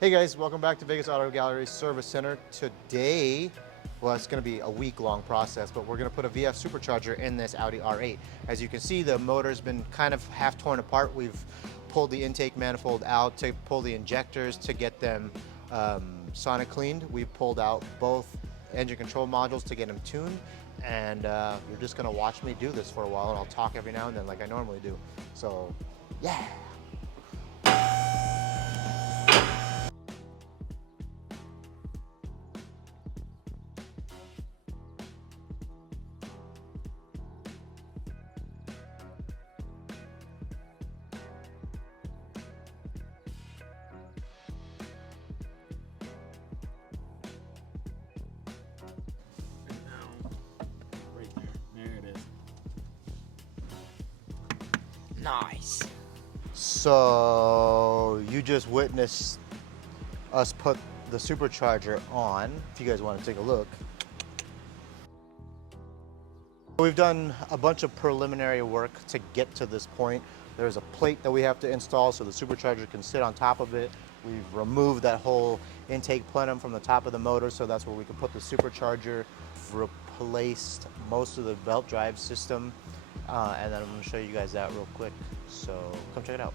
Hey guys, welcome back to Vegas Auto Gallery Service Center. Today, well, it's going to be a week-long process, but we're going to put a VF Supercharger in this Audi R8. As you can see, the motor's been kind of half torn apart. We've pulled the intake manifold out to pull the injectors to get them sonic cleaned. We've pulled out both engine control modules to get them tuned, and you're just going to watch me do this for a while, and I'll talk every now and then like I normally do. So, yeah. Nice. So you just witnessed us put the supercharger on. If you guys want to take a look. We've done a bunch of preliminary work to get to this point. There's a plate that we have to install so the supercharger can sit on top of it. We've removed that whole intake plenum from the top of the motor, so that's where we can put the supercharger. Replaced most of the belt drive system. And then I'm going to show you guys that real quick, so come check it out.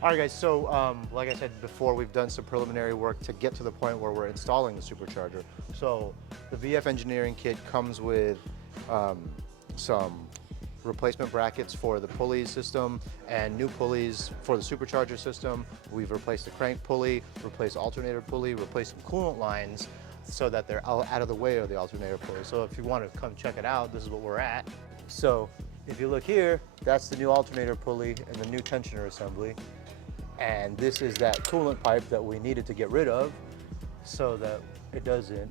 All right guys, so like I said before, we've done some preliminary work to get to the point where we're installing the supercharger. So the VF Engineering kit comes with some replacement brackets for the pulley system and new pulleys for the supercharger system. We've replaced the crank pulley, replaced alternator pulley, replaced some coolant lines so that they're out of the way of the alternator pulley. So if you want to come check it out, this is what we're at. So if you look here, that's the new alternator pulley and the new tensioner assembly. And this is that coolant pipe that we needed to get rid of so that it doesn't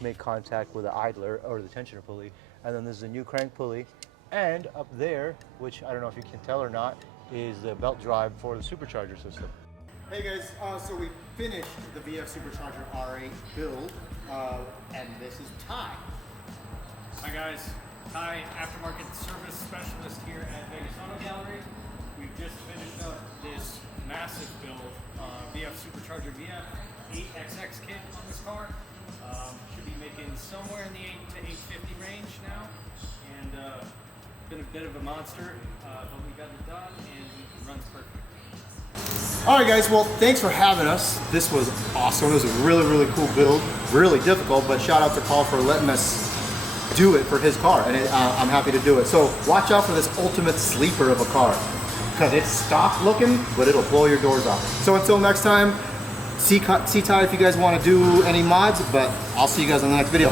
make contact with the idler or the tensioner pulley. And then there's the new crank pulley. And up there, which I don't know if you can tell or not, is the belt drive for the supercharger system. Hey guys, so we finished the VF Supercharger R8 build, and this is Ty. Hi guys. Hi, aftermarket service specialist here at Vegas Auto Gallery. We've just finished up this massive build, VF Supercharger VF 8XX kit on this car. Should be making somewhere in the 8 to 850 range now, and been a bit of a monster, but we got it done and it runs perfect. All right guys, well thanks for having us. This was awesome. It was a really cool build, really difficult, but shout out to Paul for letting us do it for his car, and I'm happy to do it. So watch out for this ultimate sleeper of a car, because it's stock looking, but it'll blow your doors off. So until next time, see Ty if you guys want to do any mods, but I'll see you guys on the next video.